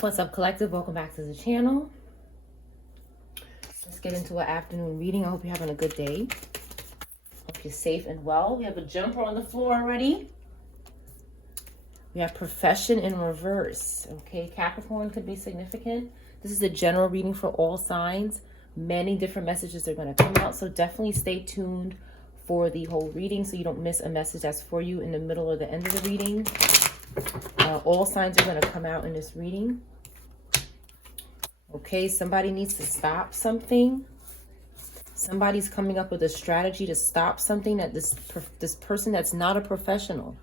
What's up, collective? Welcome back to the channel. Let's get into an afternoon reading. I hope you're having a good day. Hope you're safe and well. We have a jumper on the floor already. We have profession in reverse. Okay, Capricorn could be significant. This is a general reading for all signs. Many different messages are going to come out, so definitely stay tuned for the whole reading so you don't miss a message that's for you in the middle or the end of the reading. All signs are going to come out in this reading. Okay, somebody needs to stop something. Somebody's coming up with a strategy to stop something that this person that's not a professional.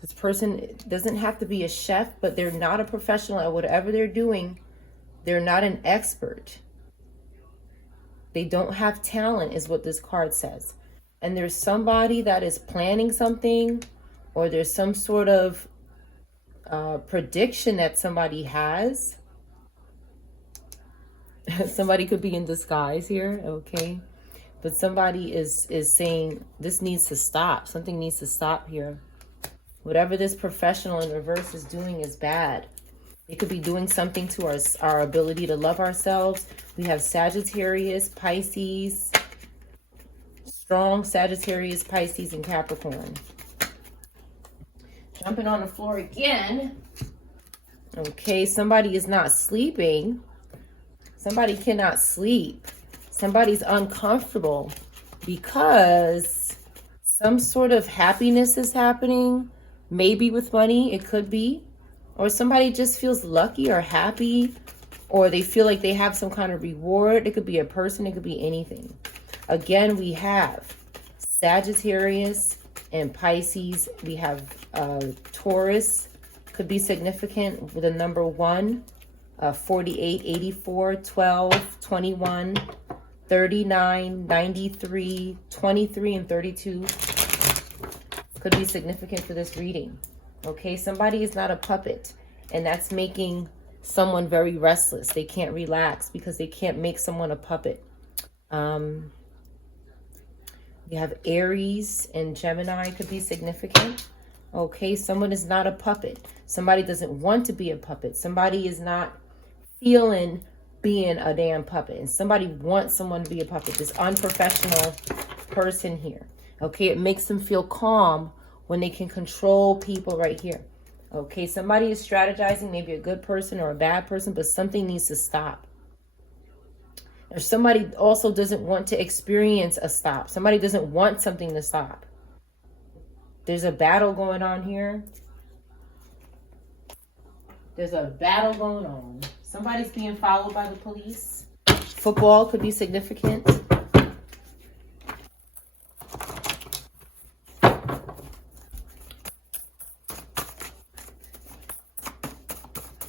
This person doesn't have to be a chef, but they're not a professional at whatever they're doing. They're not an expert. They don't have talent is what this card says. And there's somebody that is planning something, or there's some sort of prediction that somebody has. Somebody could be in disguise here, okay? But somebody is saying this needs to stop. Something needs to stop here. Whatever this professional in reverse is doing is bad. It could be doing something to our ability to love ourselves. We have Sagittarius, Pisces, strong Sagittarius, Pisces, and Capricorn. Jumping on the floor again. Okay, somebody is not sleeping. Somebody cannot sleep. Somebody's uncomfortable because some sort of happiness is happening. Maybe with money, it could be. Or somebody just feels lucky or happy, or they feel like they have some kind of reward. It could be a person, it could be anything. Again, we have Sagittarius and Pisces. We have Taurus, could be significant with a number 1. 48, 84, 12, 21, 39, 93, 23, and 32 could be significant for this reading. Okay, somebody is not a puppet, and that's making someone very restless. They can't relax because they can't make someone a puppet. We have Aries and Gemini could be significant. Okay, someone is not a puppet. Somebody doesn't want to be a puppet. Somebody is not feeling being a damn puppet, and somebody wants someone to be a puppet. This unprofessional person here. Okay, it makes them feel calm when they can control people right here. Okay, somebody is strategizing, maybe a good person or a bad person, but something needs to stop. Or somebody also doesn't want to experience a stop. Somebody doesn't want something to stop. There's a battle going on here. There's a battle going on. Somebody's being followed by the police. Football could be significant. All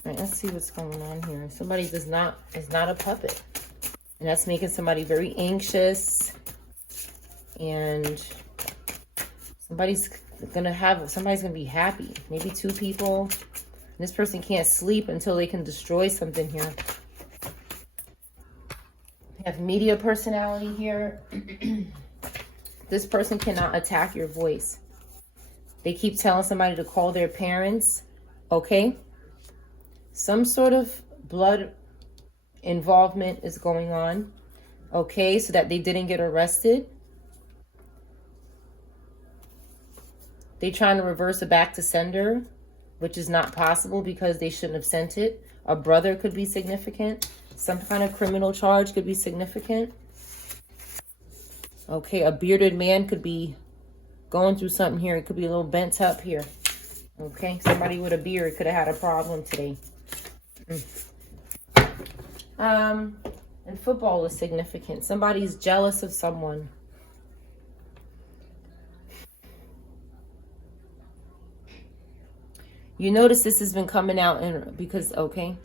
right, let's see what's going on here. Somebody is not a puppet. And that's making somebody very anxious. And somebody's gonna be happy. Maybe 2 people. This person can't sleep until they can destroy something here. We have media personality here. This person cannot attack your voice. They keep telling somebody to call their parents. Okay? Some sort of blood involvement is going on. Okay? So that they didn't get arrested. They're trying to reverse it back to sender, which is not possible because they shouldn't have sent it. A brother could be significant. Some kind of criminal charge could be significant. Okay, a bearded man could be going through something here. It could be a little bent up here. Okay, somebody with a beard could have had a problem today. And football is significant. Somebody's jealous of someone. You notice this has been coming out because, okay,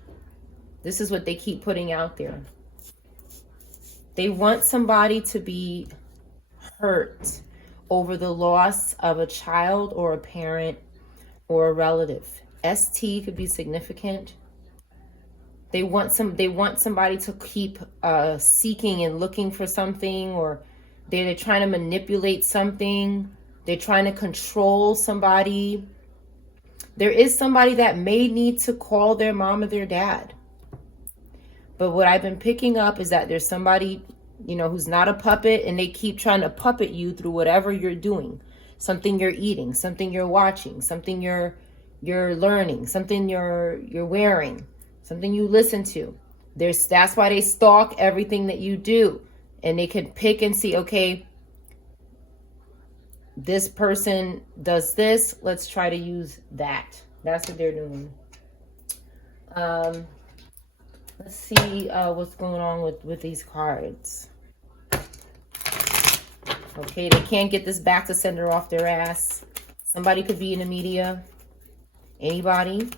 this is what they keep putting out there. They want somebody to be hurt over the loss of a child or a parent or a relative. ST could be significant. They want somebody to keep seeking and looking for something, or they're trying to manipulate something. They're trying to control somebody. There is somebody that may need to call their mom or their dad. But what I've been picking up is that there's somebody, you know, who's not a puppet, and they keep trying to puppet you through whatever you're doing. Something you're eating, something you're watching, something you're learning, something you're wearing, something you listen to. That's why they stalk everything that you do. And they can pick and see, okay, this person does this, let's try to use that. That's what they're doing. Let's see what's going on with these cards. Okay, they can't get this back to sender off their ass. Somebody could be in the media. Anybody.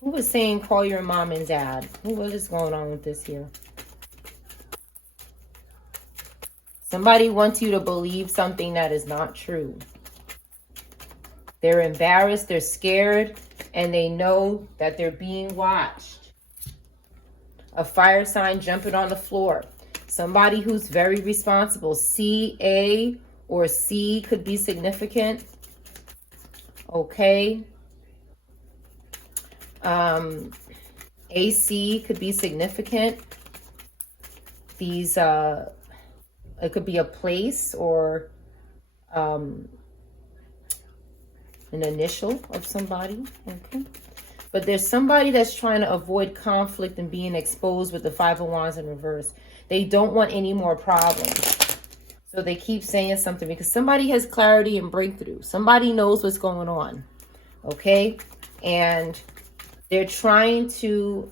Who was saying call your mom and dad? What is going on with this here? Somebody wants you to believe something that is not true. They're embarrassed, they're scared, and they know that they're being watched. A fire sign jumping on the floor. Somebody who's very responsible. C-A or C could be significant. Okay. AC could be significant. These, it could be a place or an initial of somebody. Okay. But there's somebody that's trying to avoid conflict and being exposed with the Five of Wands in reverse. They don't want any more problems. So they keep saying something because somebody has clarity and breakthrough. Somebody knows what's going on. Okay. And they're trying to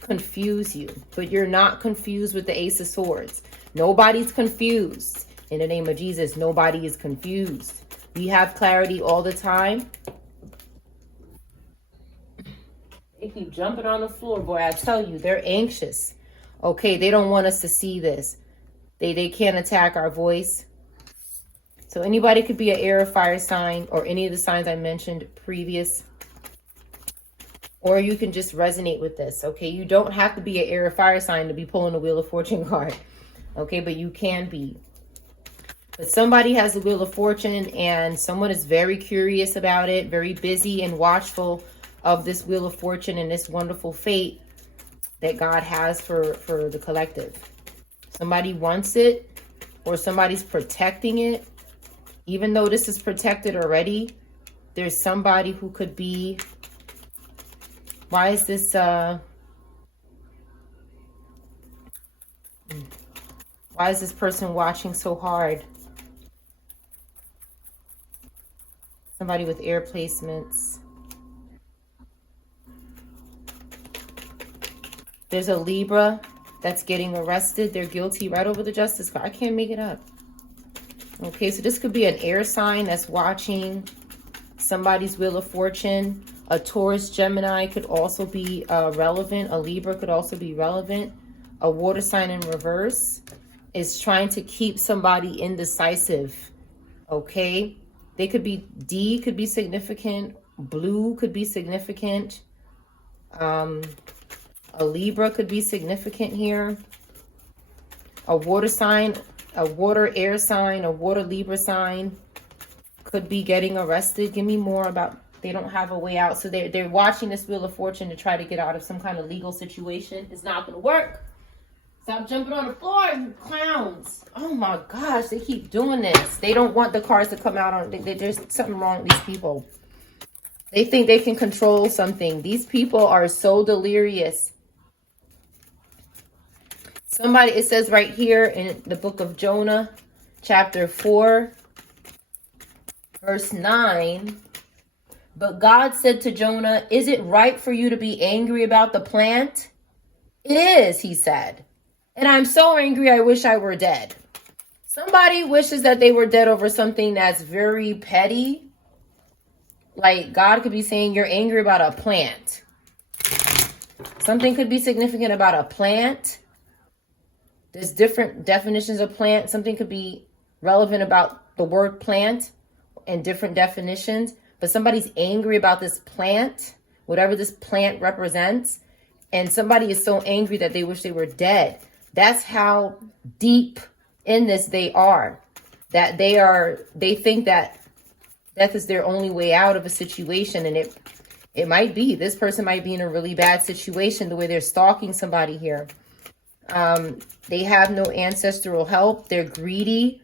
confuse you, but you're not confused with the Ace of Swords. Nobody's confused. In the name of Jesus, nobody is confused. We have clarity all the time. They keep jumping on the floor, boy. I tell you, they're anxious. Okay, they don't want us to see this. They can't attack our voice. So anybody could be an air or fire sign or any of the signs I mentioned previous. Or you can just resonate with this. Okay, you don't have to be an air or fire sign to be pulling the Wheel of Fortune card. Okay, but you can be. But somebody has the Wheel of Fortune and someone is very curious about it, very busy and watchful of this Wheel of Fortune and this wonderful fate that God has for the collective. Somebody wants it or somebody's protecting it. Even though this is protected already, there's somebody who could be... Why is this... Why is this person watching so hard? Somebody with air placements. There's a Libra that's getting arrested. They're guilty right over the Justice card. I can't make it up. Okay, so this could be an air sign that's watching somebody's Wheel of Fortune. A Taurus, Gemini could also be relevant. A Libra could also be relevant. A water sign in reverse is trying to keep somebody indecisive. Okay, they could be... D could be significant. Blue could be significant. A Libra could be significant here. A water sign, a water air sign, a water Libra sign could be getting arrested. Give me more about... They don't have a way out. So they're watching this Wheel of Fortune to try to get out of some kind of legal situation. It's not going to work. Stop jumping on the floor, you clowns. Oh my gosh, they keep doing this. They don't want the cards to come out on... There's something wrong with these people. They think they can control something. These people are so delirious. Somebody, it says right here in the book of Jonah, chapter 4, verse 9. But God said to Jonah, is it right for you to be angry about the plant? It is, he said. And I'm so angry, I wish I were dead. Somebody wishes that they were dead over something that's very petty. Like God could be saying you're angry about a plant. Something could be significant about a plant. There's different definitions of plant. Something could be relevant about the word plant and different definitions. But somebody's angry about this plant whatever this plant represents. And somebody is so angry that they wish they were dead. That's how deep in this they are. That they think that death is their only way out of a situation. And it might be. This person might be in a really bad situation the way they're stalking somebody here. They have no ancestral help. They're greedy.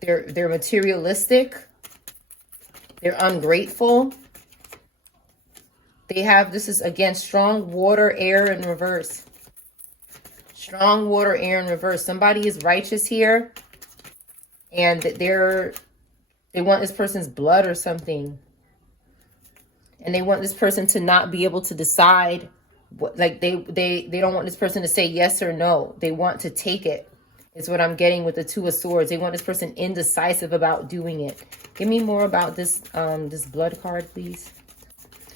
They're materialistic. They're ungrateful. They have, this is again, strong water, air in reverse. Strong water, air in reverse. Somebody is righteous here. And they want this person's blood or something. And they want this person to not be able to decide. Like they don't want this person to say yes or no. They want to take it. Is what I'm getting with the Two of Swords. They want this person indecisive about doing it. Give me more about this this blood card, please.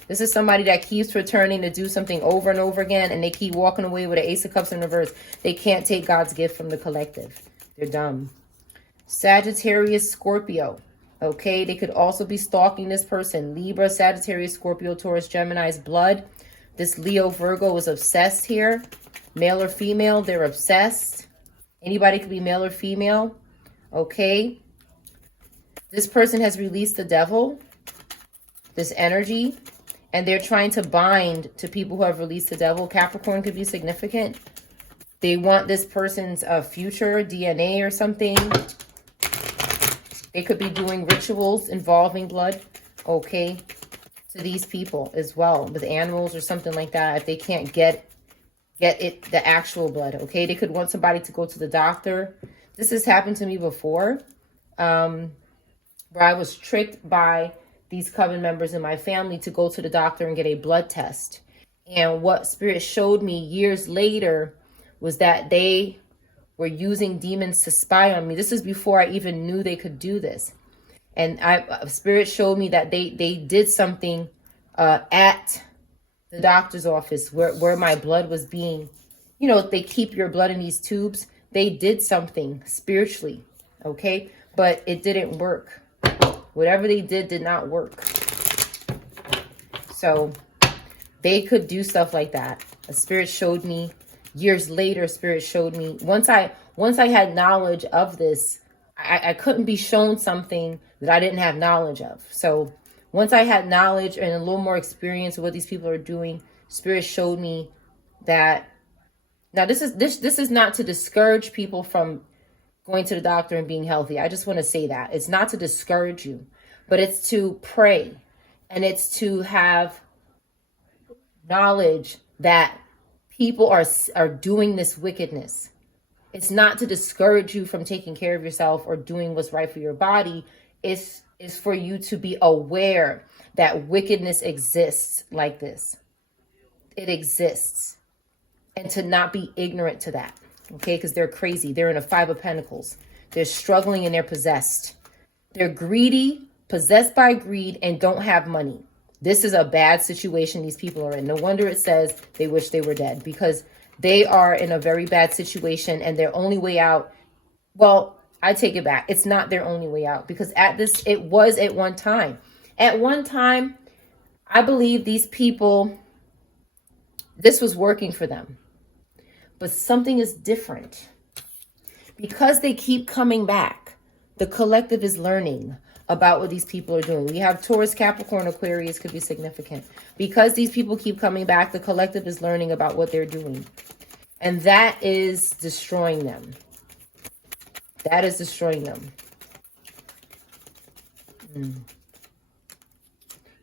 This is somebody that keeps returning to do something over and over again, and they keep walking away with an Ace of Cups in reverse. They can't take God's gift from the collective. They're dumb. Sagittarius, Scorpio. Okay, they could also be stalking this person. Libra, Sagittarius, Scorpio, Taurus, Gemini's blood. This Leo, Virgo is obsessed here. Male or female, they're obsessed. Anybody could be male or female. Okay. This person has released the devil. This energy. And they're trying to bind to people who have released the devil. Capricorn could be significant. They want this person's future, DNA or something. They could be doing rituals involving blood. Okay. To these people as well. With animals or something like that. If they can't get it, the actual blood. Okay. They could want somebody to go to the doctor. This has happened to me before. Where I was tricked by these coven members in my family to go to the doctor and get a blood test. And what Spirit showed me years later was that they were using demons to spy on me. This is before I even knew they could do this. And Spirit showed me that they did something at the doctor's office where my blood was being, you know, they keep your blood in these tubes. They did something spiritually, okay? But it didn't work. Whatever they did not work. So they could do stuff like that. A Spirit showed me years later. Spirit showed me once I had knowledge of this, I couldn't be shown something that I didn't have knowledge of. So once I had knowledge and a little more experience with what these people are doing, Spirit showed me that. Now this is not to discourage people from going to the doctor and being healthy. I just want to say that. It's not to discourage you, but it's to pray. And it's to have knowledge that people are doing this wickedness. It's not to discourage you from taking care of yourself or doing what's right for your body. It's for you to be aware that wickedness exists like this. It exists. And to not be ignorant to that. Okay, because they're crazy. They're in a Five of Pentacles. They're struggling and they're possessed. They're greedy, possessed by greed, and don't have money. This is a bad situation these people are in. No wonder it says they wish they were dead, because they are in a very bad situation and their only way out. Well, I take it back. It's not their only way out, because it was at one time. At one time, I believe these people, this was working for them. But something is different. Because they keep coming back, the collective is learning about what these people are doing. We have Taurus, Capricorn, Aquarius could be significant. Because these people keep coming back, the collective is learning about what they're doing. And that is destroying them. That is destroying them.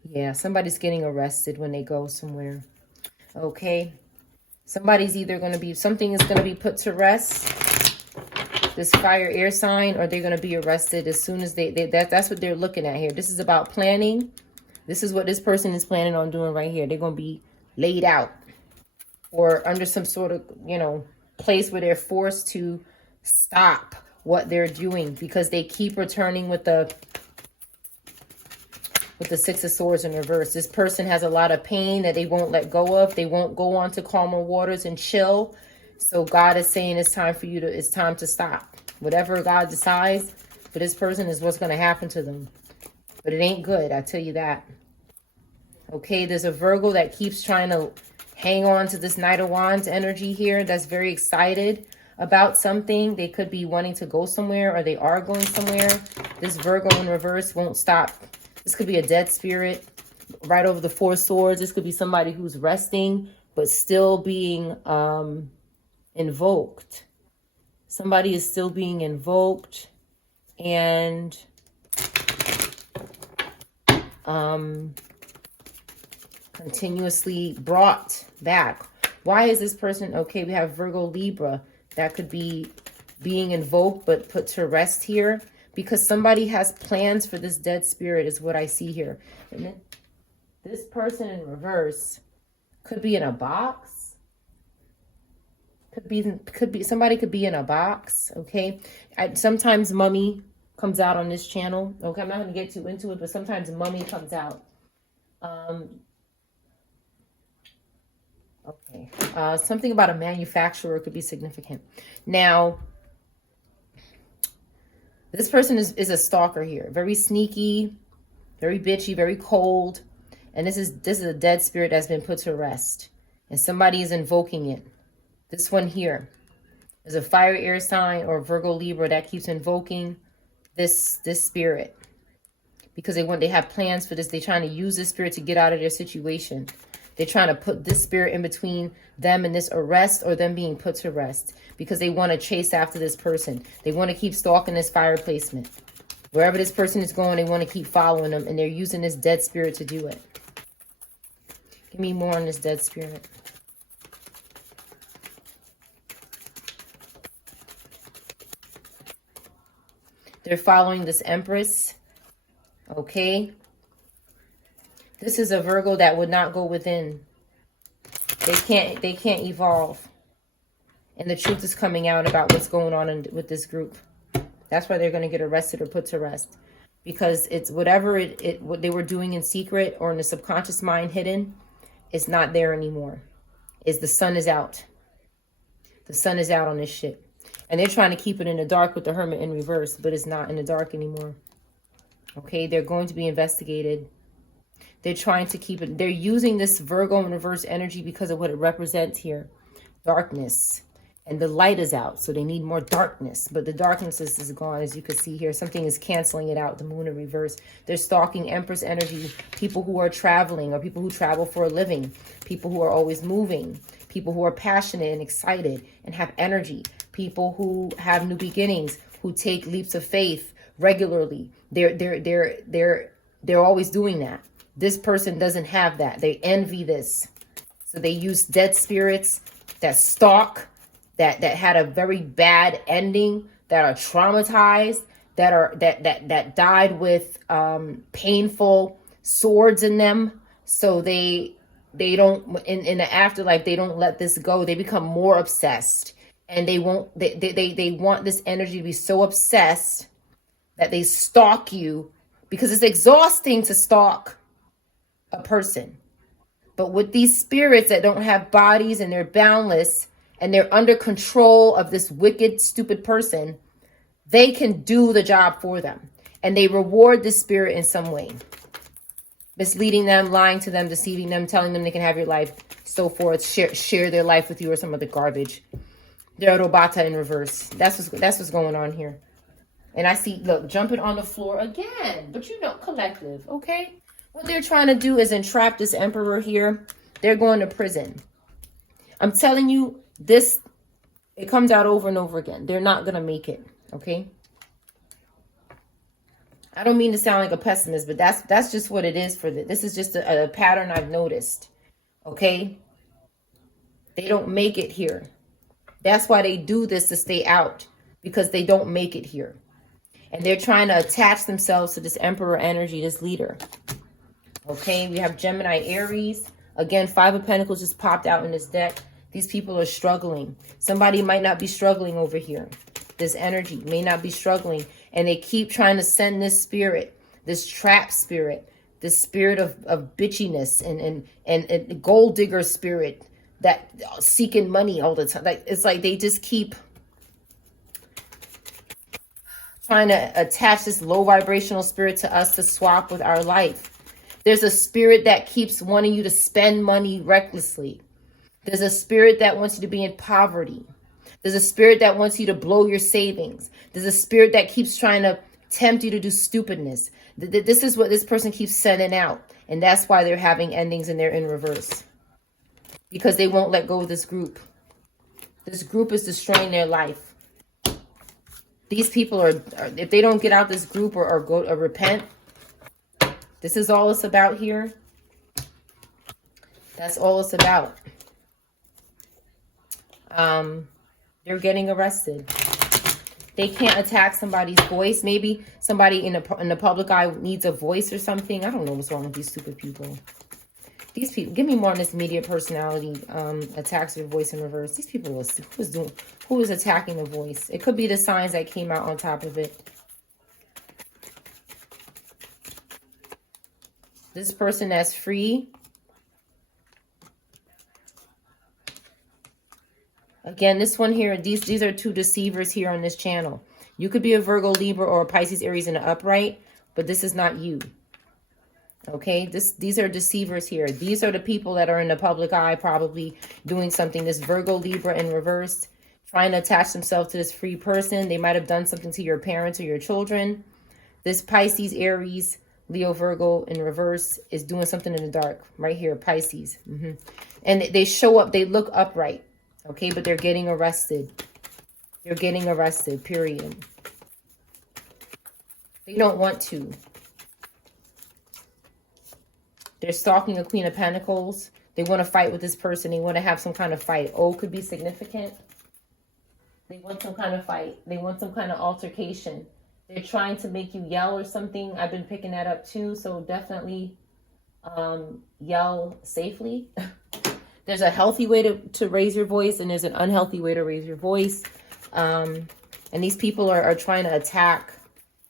Yeah, somebody's getting arrested when they go somewhere. Okay. Somebody's either going to be, something is going to be put to rest, this fire air sign, or they're going to be arrested as soon as that's what they're looking at here. This is about planning. This is what this person is planning on doing right here. They're going to be laid out or under some sort of, you know, place where they're forced to stop what they're doing because they keep returning with the Six of Swords in reverse. This person has a lot of pain that they won't let go of. They won't go on to calmer waters and chill. So God is saying it's time for you to, it's time to stop. Whatever God decides for this person is what's going to happen to them. But it ain't good, I tell you that. Okay, there's a Virgo that keeps trying to hang on to this Knight of Wands energy here. That's very excited about something. They could be wanting to go somewhere, or they are going somewhere. This Virgo in reverse won't stop. This could be a dead spirit right over the Four Swords. This could be somebody who's resting but still being invoked. Somebody is still being invoked and continuously brought back. Why is this person? Okay, we have Virgo Libra. That could be being invoked but put to rest here, because somebody has plans for this dead spirit is what I see here. And then this person in reverse could be in a box. Could be somebody could be in a box. Okay, sometimes mummy comes out on this channel. Okay, I'm not going to get too into it, but sometimes mummy comes out. Okay, something about a manufacturer could be significant. Now, this person is a stalker here. Very sneaky, very bitchy, very cold. And this is a dead spirit that's been put to rest. And somebody is invoking it. This one here is a fire, air sign, or Virgo Libra that keeps invoking this spirit. Because they have plans for this. They're trying to use this spirit to get out of their situation. They're trying to put this spirit in between them and this arrest, or them being put to rest, because they want to chase after this person. They want to keep stalking this fire placement. Wherever this person is going, they want to keep following them, and they're using this dead spirit to do it. Give me more on this dead spirit. They're following this Empress. Okay. This is a Virgo that would not go within. They can't evolve. And the truth is coming out about what's going on with this group. That's why they're going to get arrested or put to rest. Because it's whatever what they were doing in secret or in the subconscious mind hidden, it's not there anymore. The sun is out. The sun is out on this shit. And they're trying to keep it in the dark with the Hermit in reverse, but it's not in the dark anymore. Okay, they're going to be investigated. They're trying to keep it. They're using this Virgo in reverse energy because of what it represents here. Darkness. And the light is out. So they need more darkness. But the darkness is gone, as you can see here. Something is canceling it out. The moon in reverse. They're stalking Empress energy. People who are traveling, or people who travel for a living. People who are always moving. People who are passionate and excited and have energy. People who have new beginnings. Who take leaps of faith regularly. They're always doing that. This person doesn't have that. They envy this. So they use dead spirits that stalk, that had a very bad ending, that are traumatized, that died with painful swords in them. So they don't in the afterlife, they don't let this go. They become more obsessed, and they want this energy to be so obsessed that they stalk you, because it's exhausting to stalk a person. But with these spirits that don't have bodies, and they're boundless, and they're under control of this wicked, stupid person, they can do the job for them. And they reward this spirit in some way. Misleading them, lying to them, deceiving them, telling them they can have your life, so forth, share their life with you, or some other garbage. They're Robata in reverse. That's what's going on here. And I see, look, jumping on the floor again. But you know, collective, okay? What they're trying to do is entrap this emperor here. They're going to prison. I'm telling you, it comes out over and over again. They're not going to make it, okay? I don't mean to sound like a pessimist, but that's just what it is for this. This is just a pattern I've noticed, okay? They don't make it here. That's why they do this, to stay out, because they don't make it here. And they're trying to attach themselves to this emperor energy, this leader. Okay, we have Gemini, Aries. Again, Five of Pentacles just popped out in this deck. These people are struggling. Somebody might not be struggling over here. This energy may not be struggling. And they keep trying to send this spirit, this trap spirit, this spirit of bitchiness and gold digger spirit, that seeking money all the time. Like, it's like they just keep trying to attach this low vibrational spirit to us to swap with our life. There's a spirit that keeps wanting you to spend money recklessly. There's a spirit that wants you to be in poverty. There's a spirit that wants you to blow your savings. There's a spirit that keeps trying to tempt you to do stupidness. This is what this person keeps sending out. And that's why they're having endings and they're in reverse. Because they won't let go of this group. This group is destroying their life. These people are if they don't get out this group or go or repent, this is all it's about here. That's all it's about. They're getting arrested. They can't attack somebody's voice. Maybe somebody in the public eye needs a voice or something. I don't know what's wrong with these stupid people. These people, give me more on this media personality attacks your voice in reverse. These people, who is attacking the voice? It could be the signs that came out on top of it. This person that's free. Again, this one here, these are two deceivers here on this channel. You could be a Virgo, Libra, or a Pisces, Aries in the upright, but this is not you. Okay, these are deceivers here. These are the people that are in the public eye, probably doing something. This Virgo, Libra in reverse, trying to attach themselves to this free person. They might have done something to your parents or your children. This Pisces, Aries, Leo, Virgo in reverse is doing something in the dark. Right here, Pisces. And they show up, they look upright. Okay, but they're getting arrested. They're getting arrested, period. They don't want to. They're stalking a Queen of Pentacles. They want to fight with this person. They want to have some kind of fight. O could be significant. They want some kind of fight. They want some kind of altercation. They're trying to make you yell or something. I've been picking that up too. So definitely yell safely. There's a healthy way to raise your voice, and there's an unhealthy way to raise your voice. And these people are trying to attack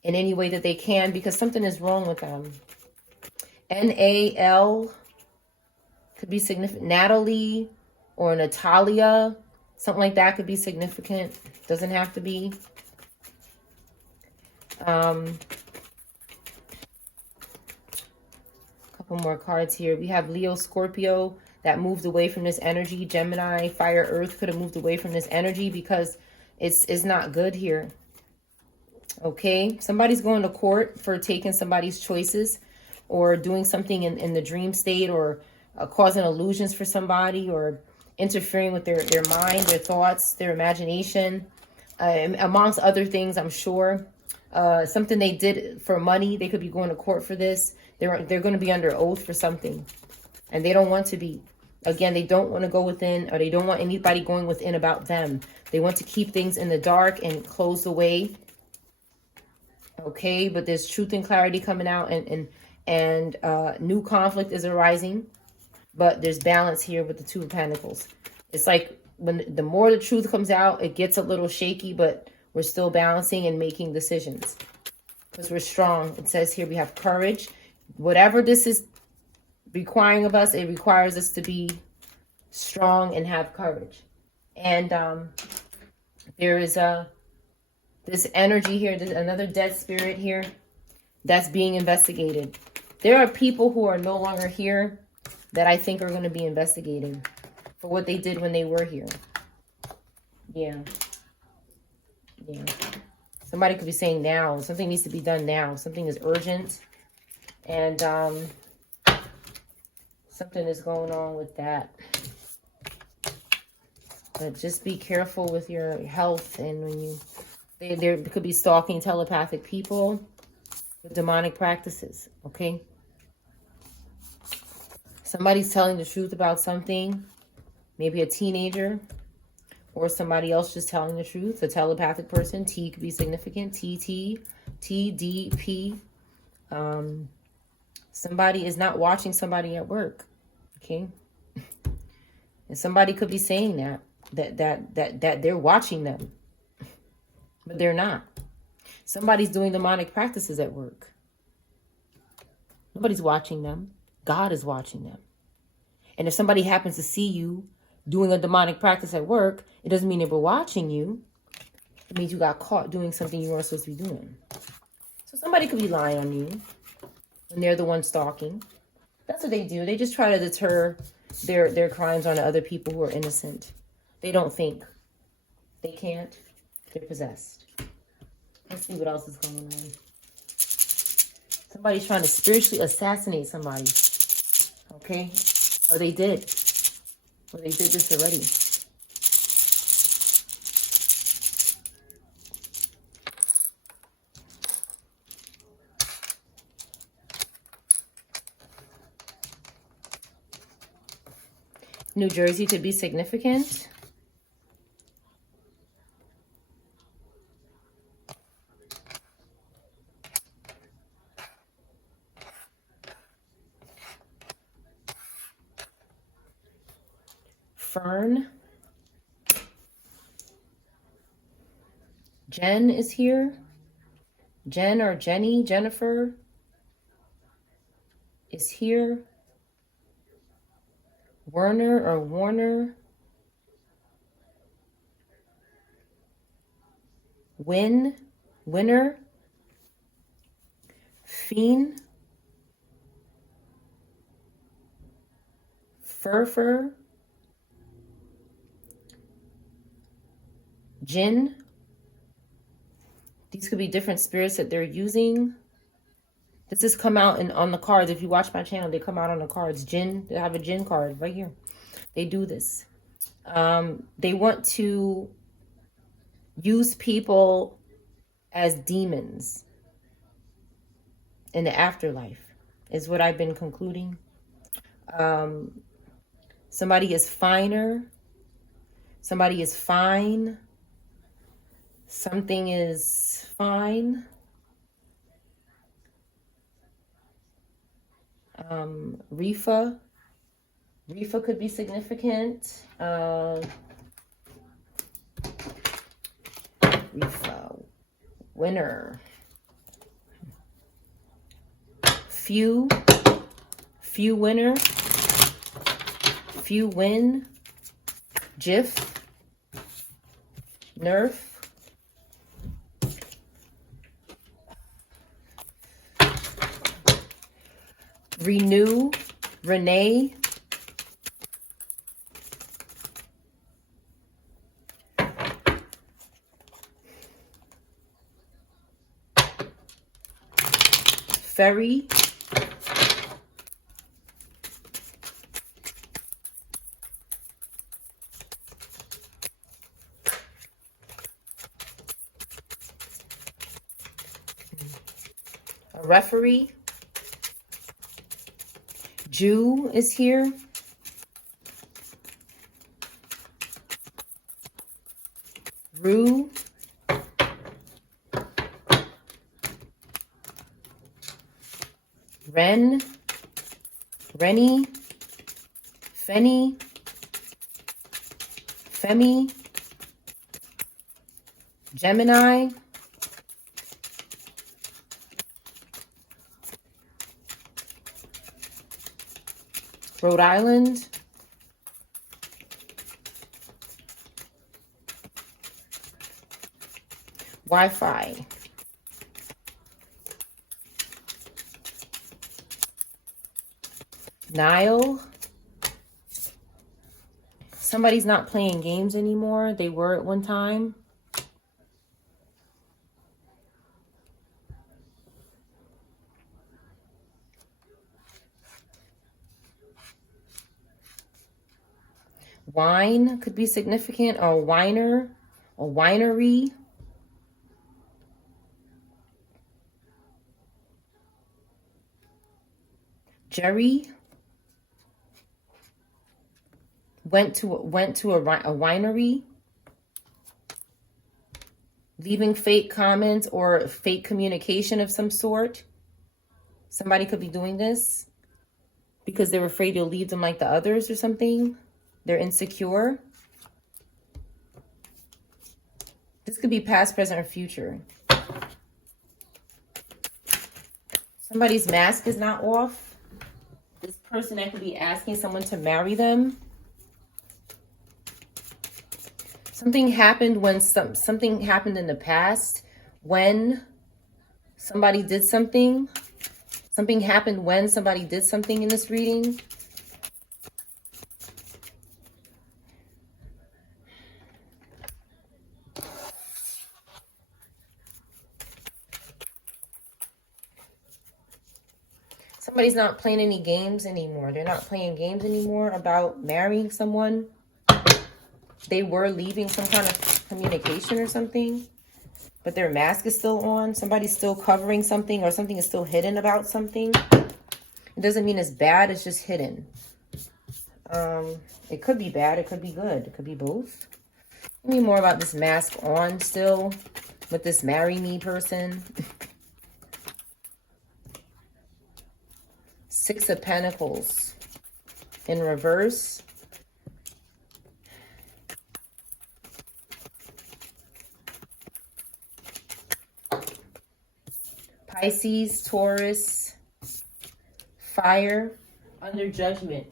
in any way that they can because something is wrong with them. N-A-L could be significant. Natalie or Natalia, something like that could be significant. Doesn't have to be. Couple more cards here. We have Leo, Scorpio that moved away from this energy. Gemini, Fire, Earth could have moved away from this energy because it's not good here. Okay, somebody's going to court for taking somebody's choices or doing something in the dream state or causing illusions for somebody or interfering with their mind, their thoughts, their imagination, amongst other things, I'm sure. Something they did for money, they could be going to court for this. They're going to be under oath for something, and they don't want to be. Again, they don't want to go within, or they don't want anybody going within about them. They want to keep things in the dark and closed away. Okay, but there's truth and clarity coming out, and new conflict is arising, but there's balance here with the Two of Pentacles. It's like when the more the truth comes out, it gets a little shaky, but we're still balancing and making decisions because we're strong. It says here we have courage. Whatever this is requiring of us, it requires us to be strong and have courage. And there is this energy here. There's another dead spirit here that's being investigated. There are people who are no longer here that I think are going to be investigated for what they did when they were here. Yeah. Somebody could be saying now. Something needs to be done now. Something is urgent. And something is going on with that. But just be careful with your health. And when you... There could be stalking telepathic people with demonic practices, okay? Somebody's telling the truth about something, maybe a teenager, or somebody else just telling the truth, a telepathic person. T could be significant, TT, TDP. Somebody is not watching somebody at work, okay? And somebody could be saying that they're watching them. But they're not. Somebody's doing demonic practices at work. Nobody's watching them. God is watching them. And if somebody happens to see you doing a demonic practice at work, it doesn't mean they were watching you. It means you got caught doing something you weren't supposed to be doing. So somebody could be lying on you when they're the one stalking. That's what they do. They just try to deter their crimes on other people who are innocent. They don't think. They can't. They're possessed. Let's see what else is going on. Somebody's trying to spiritually assassinate somebody. Okay? Or they did. Or they did this already. New Jersey could be significant. Fern. Jen is here. Jen or Jenny, Jennifer is here. Werner or Warner. Winner. Fiend. Furfur. Jinn. These could be different spirits that they're using. This has come out on the cards. If you watch my channel, they come out on the cards. Jinn, they have a Jinn card right here. They do this. They want to use people as demons in the afterlife, is what I've been concluding. Somebody is finer. Somebody is fine. Something is fine. Rifa. Rifa could be significant. Rifa. Winner. Few. Few winner. Few win. Jif. Nerf. Renew, Renee, Ferry, a referee. Jew is here. Rue. Ren. Rennie. Fenny. Femi. Gemini. Rhode Island. Wi-Fi. Nile. Somebody's not playing games anymore. They were at one time. Wine could be significant. A whiner, a winery. Jerry went to a winery, leaving fake comments or fake communication of some sort. Somebody could be doing this because they're afraid you'll leave them like the others or something. They're insecure. This could be past, present, or future. Somebody's mask is not off. This person that could be asking someone to marry them. Something happened when something happened in the past when somebody did something. Something happened when somebody did something in this reading. Somebody's not playing any games anymore. They're not playing games anymore about marrying someone. They were leaving some kind of communication or something, but their mask is still on. Somebody's still covering something, or something is still hidden about something. It doesn't mean it's bad. It's just hidden. It could be bad. It could be good. It could be both. Tell me more about this mask on still with this marry me person. Six of Pentacles in reverse. Pisces, Taurus, fire, under judgment.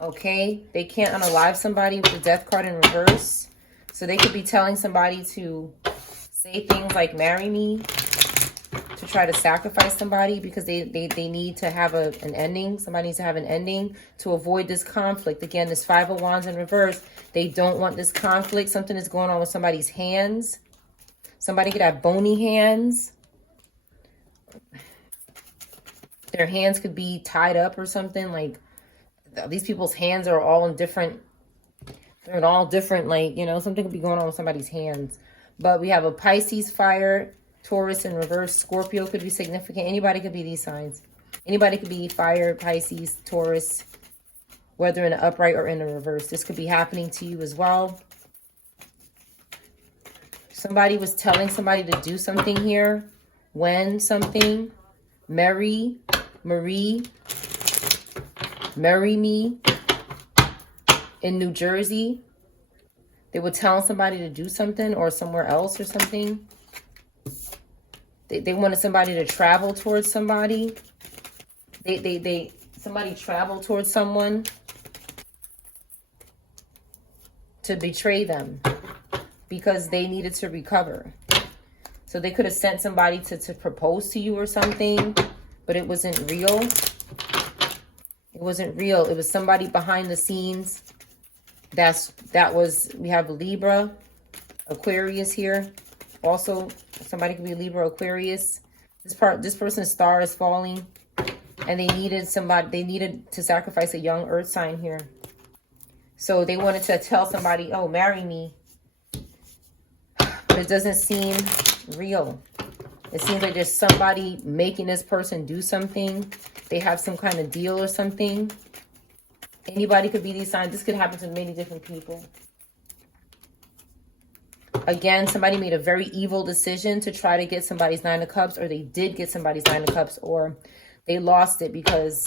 Okay, they can't unalive somebody with the death card in reverse. So they could be telling somebody to say things like marry me, to try to sacrifice somebody because they need to have an ending. Somebody needs to have an ending to avoid this conflict. Again, this Five of Wands in reverse. They don't want this conflict. Something is going on with somebody's hands. Somebody could have bony hands. Their hands could be tied up or something. Like, these people's hands are all in different, they're in all different, like, you know, something could be going on with somebody's hands. But we have a Pisces, fire, Taurus in reverse. Scorpio could be significant. Anybody could be these signs. Anybody could be fire, Pisces, Taurus, whether in the upright or in the reverse. This could be happening to you as well. Somebody was telling somebody to do something here. When something. Marry me in New Jersey. They were telling somebody to do something, or somewhere else or something. They wanted somebody to travel towards somebody. Somebody traveled towards someone to betray them because they needed to recover. So they could have sent somebody to propose to you or something, but it wasn't real. It wasn't real. It was somebody behind the scenes. We have Libra, Aquarius here. Also, somebody could be Libra, Aquarius. This person's star is falling, and they needed to sacrifice a young earth sign here. So they wanted to tell somebody, oh, marry me. But it doesn't seem real. It seems like there's somebody making this person do something. They have some kind of deal or something. Anybody could be these signs. This could happen to many different people. Again, somebody made a very evil decision to try to get somebody's Nine of Cups, or they did get somebody's Nine of Cups, or they lost it because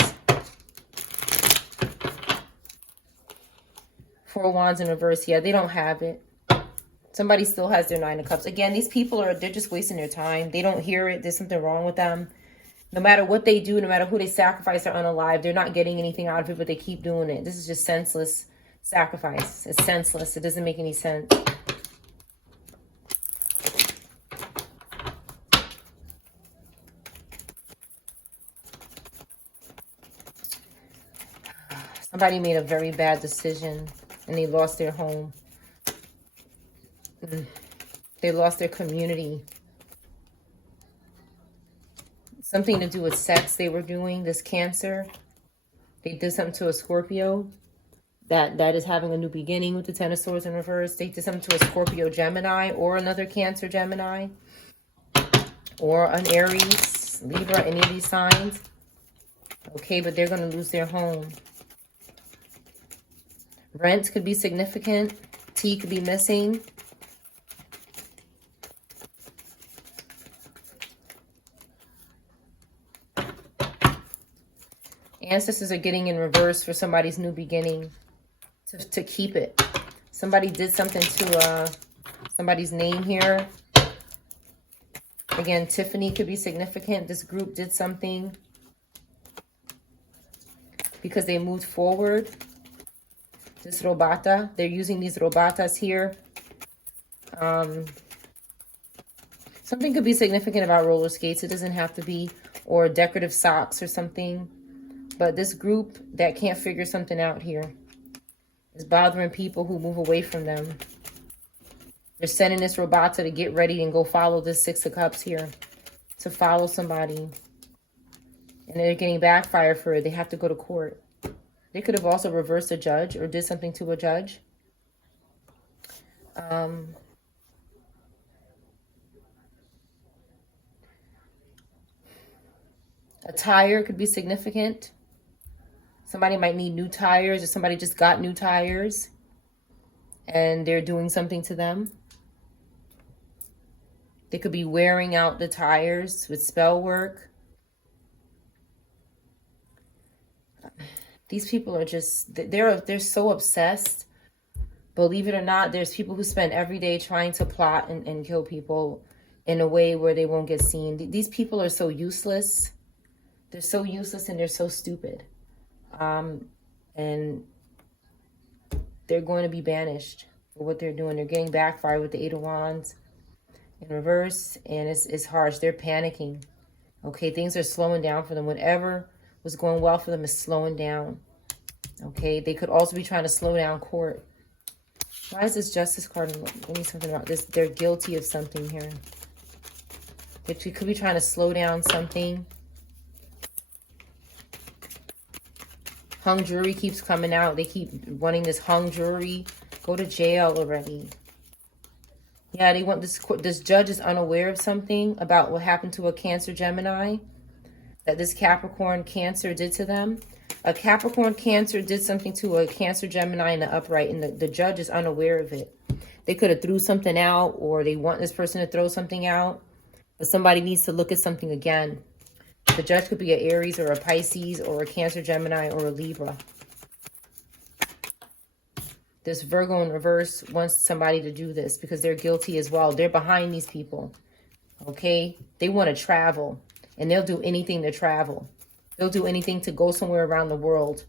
Four of Wands in reverse. Yeah, they don't have it. Somebody still has their Nine of Cups. Again, these people they're just wasting their time. They don't hear it. There's something wrong with them. No matter what they do, no matter who they sacrifice or unalive, they're not getting anything out of it, but they keep doing it. This is just senseless sacrifice. It's senseless. It doesn't make any sense. Somebody made a very bad decision and they lost their home. They lost their community. Something to do with sex they were doing, this Cancer. They did something to a Scorpio that is having a new beginning with the Ten of Swords in reverse. They did something to a Scorpio Gemini, or another Cancer Gemini, or an Aries, Libra, any of these signs. Okay, but they're going to lose their home. Rent could be significant. T could be missing. Ancestors are getting in reverse for somebody's new beginning to keep it. Somebody did something to somebody's name here. Again, Tiffany could be significant. This group did something because they moved forward. This robata, they're using these robatas here. Something could be significant about roller skates. It doesn't have to be. or decorative socks or something. But this group that can't figure something out here is bothering people who move away from them. They're sending this Robata to get ready and go follow this Six of Cups here. To follow somebody. And they're getting backfire for it. They have to go to court. They could have also reversed a judge or did something to a judge. A tire could be significant. Somebody might need new tires, or somebody just got new tires and they're doing something to them. They could be wearing out the tires with spell work. These people are just, they're so obsessed. Believe it or not, there's people who spend every day trying to plot and kill people in a way where they won't get seen. These people are so useless. They're so useless and they're so stupid. And they're going to be banished for what they're doing. They're getting backfire with the Eight of Wands in reverse, and it's harsh. They're panicking. Okay, things are slowing down for them. Whatever was going well for them is slowing down. Okay, they could also be trying to slow down court. Why is this Justice card? Let me something about this. They're guilty of something here. They could be trying to slow down something. Hung jury keeps coming out. They keep wanting this hung jury. Go to jail already. Yeah, they want this judge is unaware of something about what happened to a Cancer Gemini that this Capricorn Cancer did to them. A Capricorn Cancer did something to a Cancer Gemini in the upright, and the judge is unaware of it. They could have threw something out, or they want this person to throw something out, but somebody needs to look at something again. The judge could be an Aries or a Pisces or a Cancer Gemini or a Libra. This Virgo in reverse wants somebody to do this because they're guilty as well. They're behind these people. Okay? They want to travel. And they'll do anything to travel. They'll do anything to go somewhere around the world.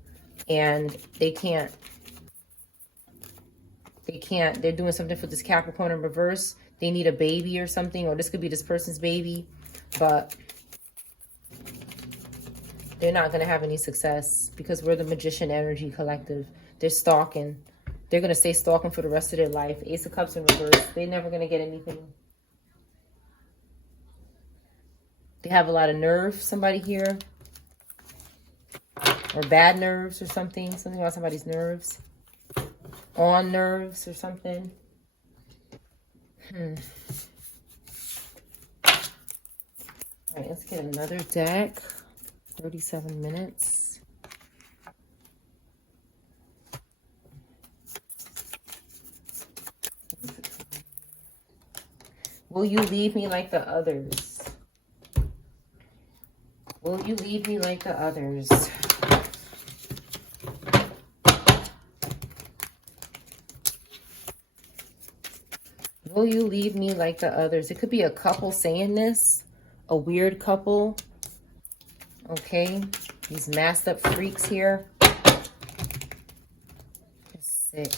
And they can't. They can't. They're doing something for this Capricorn in reverse. They need a baby or something. Or this could be this person's baby. But they're not going to have any success because we're the Magician Energy Collective. They're stalking. They're going to stay stalking for the rest of their life. Ace of Cups in reverse. They're never going to get anything. They have a lot of nerve, somebody here. Or bad nerves or something. Something about somebody's nerves. On nerves or something. All right, let's get another deck. 37 minutes. Will you leave me like the others? Will you leave me like the others? Will you leave me like the others? It could be a couple saying this. A weird couple. Okay. These masked up freaks here. Just sick.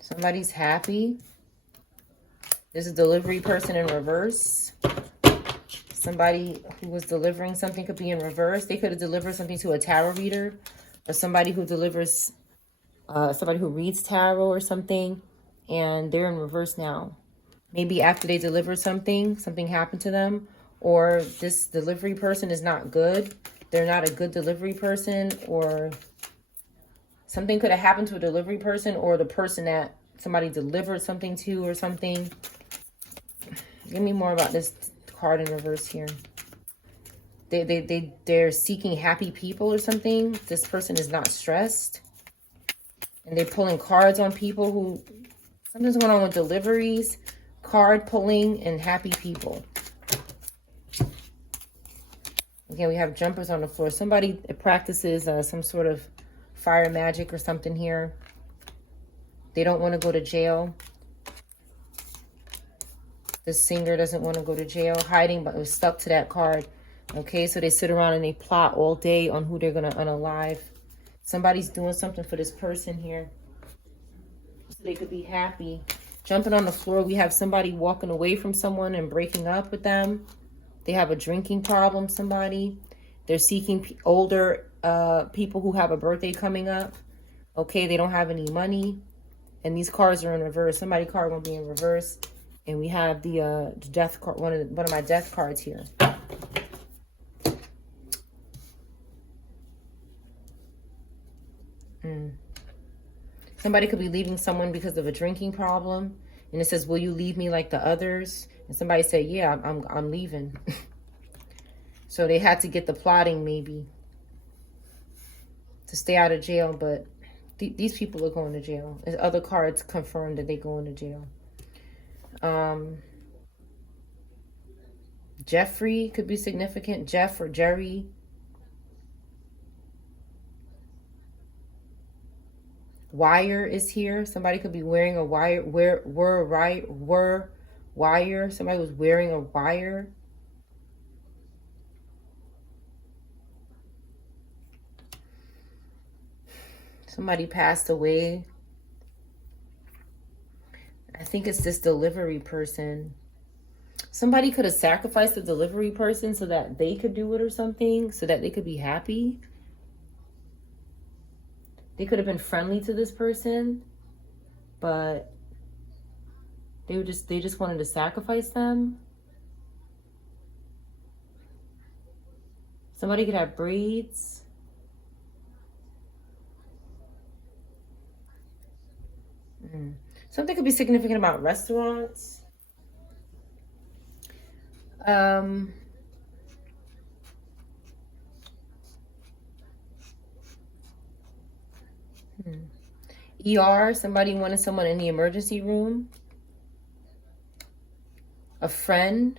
Somebody's happy. There's a delivery person in reverse. Somebody who was delivering something could be in reverse. They could have delivered something to a tarot reader or somebody who delivers, somebody who reads tarot or something, and they're in reverse now. Maybe after they delivered something, something happened to them, or this delivery person is not good. They're not a good delivery person, or something could have happened to a delivery person or the person that somebody delivered something to or something. Give me more about this card in reverse here. They're seeking happy people or something. This person is not stressed. And they're pulling cards on people who... Something's going on with deliveries, card pulling, and happy people. Again, we have jumpers on the floor. Somebody practices some sort of fire magic or something here. They don't want to go to jail. The singer doesn't want to go to jail. Hiding, but was stuck to that card. Okay, so they sit around and they plot all day on who they're going to unalive. Somebody's doing something for this person here, so they could be happy. Jumping on the floor, we have somebody walking away from someone and breaking up with them. They have a drinking problem, somebody. They're seeking older people who have a birthday coming up. Okay, they don't have any money. And these cards are in reverse. Somebody's card will be in reverse. And we have the death card, one of my death cards here. Somebody could be leaving someone because of a drinking problem. And it says, will you leave me like the others? And somebody said, yeah, I'm leaving. So they had to get the plotting maybe to stay out of jail. But these people are going to jail. There's other cards confirm that they're going to jail. Jeffrey could be significant. Jeff or Jerry. Wire is here. Somebody could be wearing a wire. Wire. Somebody was wearing a wire. Somebody passed away. I think it's this delivery person. Somebody could have sacrificed the delivery person so that they could do it or something, so that they could be happy. They could have been friendly to this person, but they just wanted to sacrifice them. Somebody could have braids. Something could be significant about restaurants. ER, somebody wanted someone in the emergency room. A friend.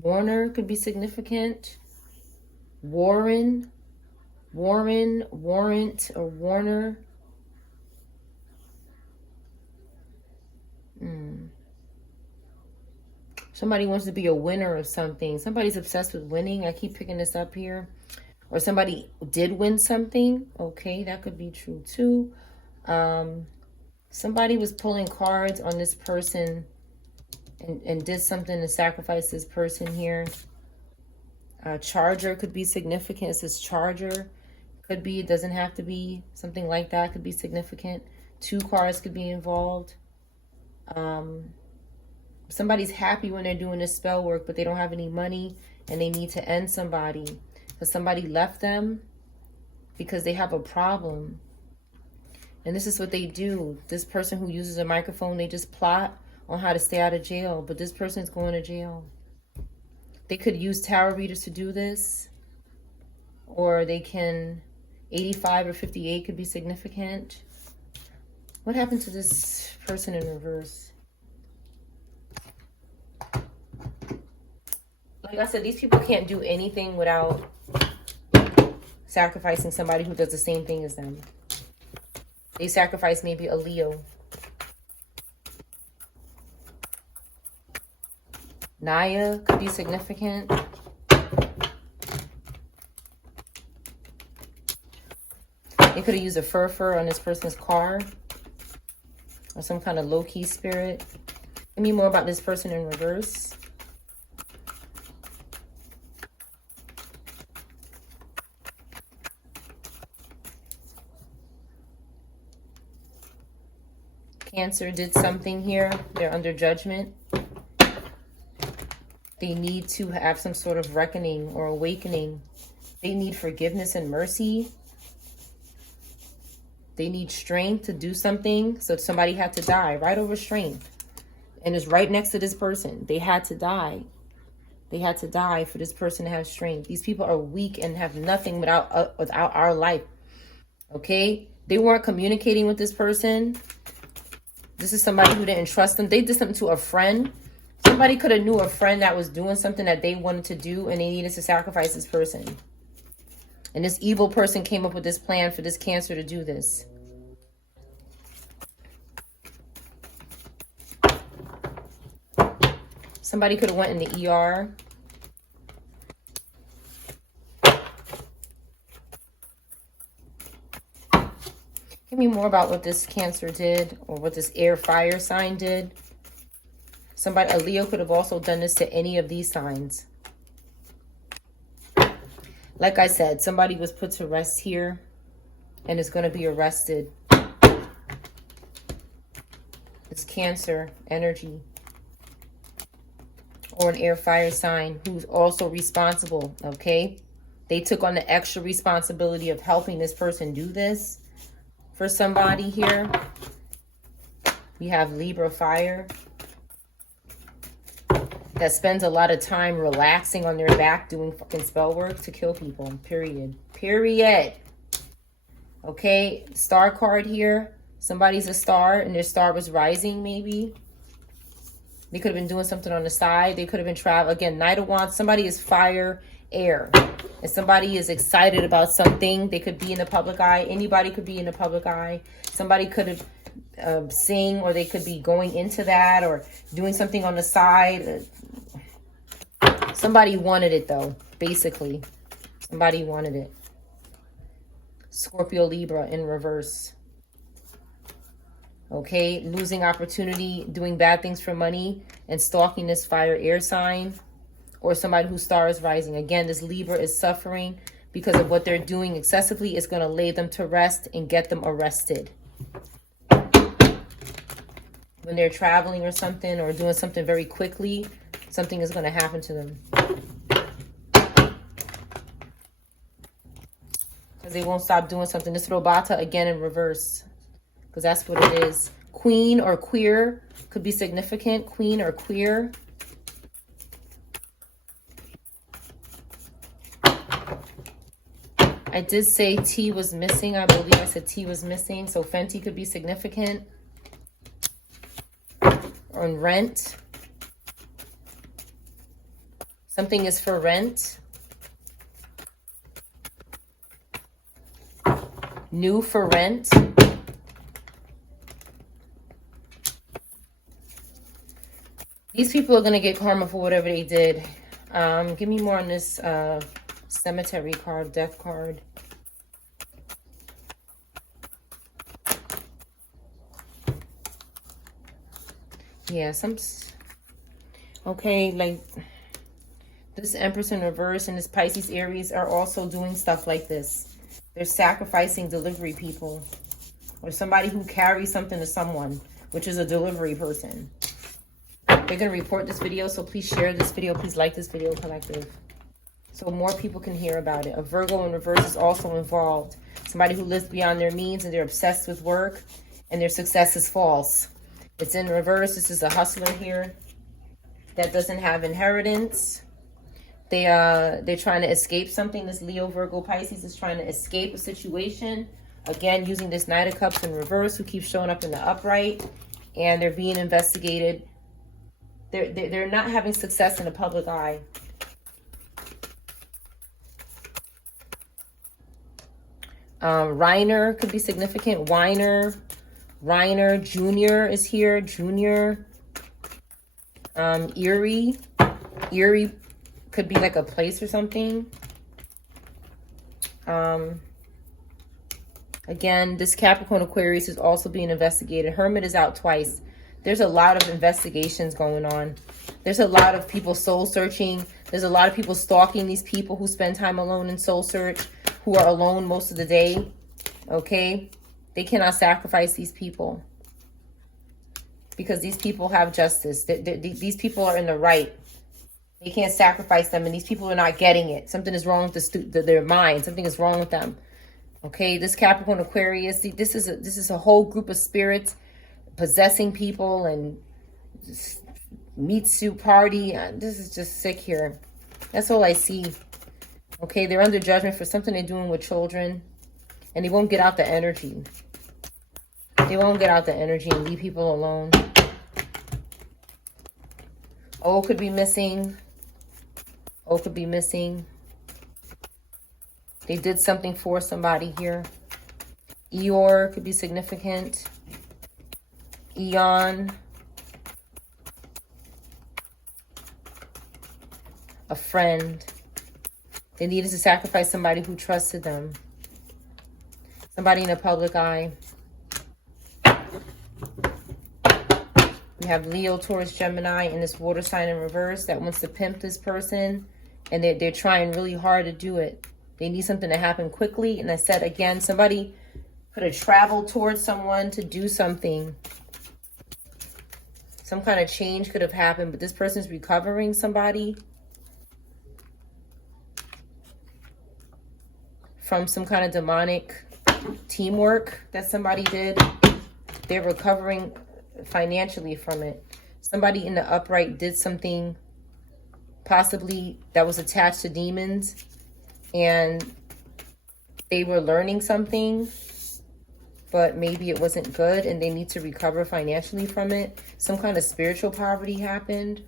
Warner could be significant. Warren, Warrant, or Warner. Somebody wants to be a winner of something. Somebody's obsessed with winning. I keep picking this up here. Or somebody did win something. Okay, that could be true too. Somebody was pulling cards on this person and did something to sacrifice this person here. Charger could be significant. It says charger. Could be, it doesn't have to be. Something like that could be significant. 2 cards could be involved. Somebody's happy when they're doing this spell work, but they don't have any money and they need to end somebody. Because somebody left them because they have a problem. And this is what they do. This person who uses a microphone, they just plot on how to stay out of jail. But this person's going to jail. They could use tarot readers to do this. Or they can, 85 or 58 could be significant. What happened to this person in reverse? Like I said, these people can't do anything without sacrificing somebody who does the same thing as them. They sacrifice maybe a Leo. Naya could be significant. They could have used a fur on this person's car. Or some kind of low-key spirit. Tell me more about this person in reverse. Cancer did something here. They're under judgment. They need to have some sort of reckoning or awakening. They need forgiveness and mercy. They need strength to do something. So somebody had to die right over strength. And it's right next to this person. They had to die. They had to die for this person to have strength. These people are weak and have nothing without our life. Okay? They weren't communicating with this person. This is somebody who didn't trust them. They did something to a friend. Somebody could have knew a friend that was doing something that they wanted to do and they needed to sacrifice this person. And this evil person came up with this plan for this Cancer to do this. Somebody could have went in the ER. Give me more about what this Cancer did, or what this air fire sign did. Somebody, a Leo, could have also done this to any of these signs. Like I said, somebody was put to rest here and is going to be arrested. It's Cancer energy. Or an air fire sign who's also responsible, okay? They took on the extra responsibility of helping this person do this. For somebody here, we have Libra fire that spends a lot of time relaxing on their back doing fucking spell work to kill people, period. Period. Okay, star card here. Somebody's a star and their star was rising maybe. They could have been doing something on the side. They could have been traveling. Again, Knight of Wands. Somebody is fire, air. And somebody is excited about something. They could be in the public eye. Anybody could be in the public eye. Somebody could have sing, or they could be going into that or doing something on the side. Somebody wanted it though, basically. Somebody wanted it. Scorpio, Libra in reverse. Okay, losing opportunity, doing bad things for money, and stalking this fire air sign. Or somebody whose star is rising. Again, this Libra is suffering because of what they're doing excessively. Is going to lay them to rest and get them arrested. When they're traveling or something, or doing something very quickly, something is going to happen to them. Because they won't stop doing something. This Robata, again, in reverse. Because that's what it is. Queen or queer could be significant. Queen or queer. I did say T was missing. I believe I said T was missing. So Fenty could be significant. On rent. Something is for rent. New for rent. These people are going to get karma for whatever they did. Give me more on this cemetery card, death card. Yeah, okay, like this Empress in reverse and this Pisces Aries are also doing stuff like this. They're sacrificing delivery people, or somebody who carries something to someone, which is a delivery person. They're going to report this video, so please share this video. Please like this video, collective, so more people can hear about it. A Virgo in reverse is also involved. Somebody who lives beyond their means and they're obsessed with work and their success is false. It's in reverse. This is a hustler here that doesn't have inheritance. They're trying to escape something. This Leo, Virgo, Pisces is trying to escape a situation. Again, using this Knight of Cups in reverse, who keeps showing up in the upright, and they're being investigated. They're not having success in the public eye. Reiner could be significant. Reiner Jr. is here. Junior. Erie could be like a place or something. Again, this Capricorn Aquarius is also being investigated. Hermit is out twice. There's a lot of investigations going on. There's a lot of people soul searching. There's a lot of people stalking these people who spend time alone in soul search, who are alone most of the day. Okay? They cannot sacrifice these people because these people have justice. These people are in the right. They can't sacrifice them, and these people are not getting it. Something is wrong with their mind. Something is wrong with them. Okay, this Capricorn Aquarius, this is a whole group of spirits possessing people and meat soup party. This is just sick here. That's all I see. Okay, they're under judgment for something they're doing with children, and they won't get out the energy. They won't get out the energy and leave people alone. O could be missing. O could be missing. They did something for somebody here. Eeyore could be significant. Eon. a friend. They needed to sacrifice somebody who trusted them. Somebody in the public eye. We have Leo, Taurus, Gemini in this water sign in reverse that wants to pimp this person. And they're trying really hard to do it. They need something to happen quickly. And I said again, somebody could have traveled towards someone to do something. Some kind of change could have happened, but this person's recovering somebody from some kind of demonic teamwork that somebody did. They're recovering financially from it. Somebody in the upright did something possibly that was attached to demons, and they were learning something, but maybe it wasn't good and they need to recover financially from it. Some kind of spiritual poverty happened